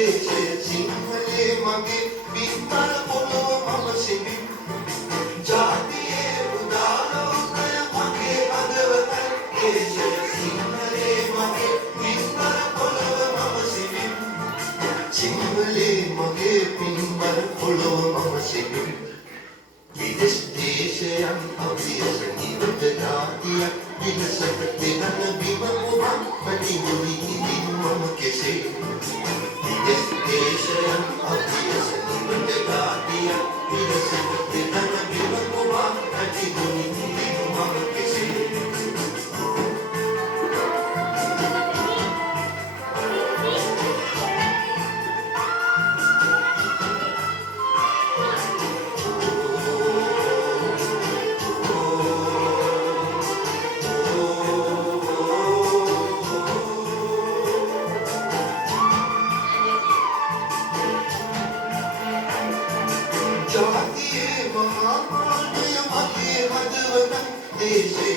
දේශය සිංහලේ මගේ බිත්තර පොළොව මම සිටින් ජාතියේ උදාලෝකය මගේ හදවතයි දේශය සිංහලේ මගේ බිත්තර පොළොව මම සිටින් සිංහලේ මගේ පින්බර පොළොව මම සිටින් විදෙස් දේශයන් අභියස නිරුද්ධ ජාතියක් විදසට දෙනන බිම ඔබන් පටිමුනි ඉදින් මම කෙසේ විදෙස් දේශයන් අභියස නිරුද්ධ ජාතියක් විදසට දෙනන බිම ඔබන් පටිමුනි ඉදින් මම කෙසේ ජාතියේ මහා මානවය මගේ හදවතයි දේශය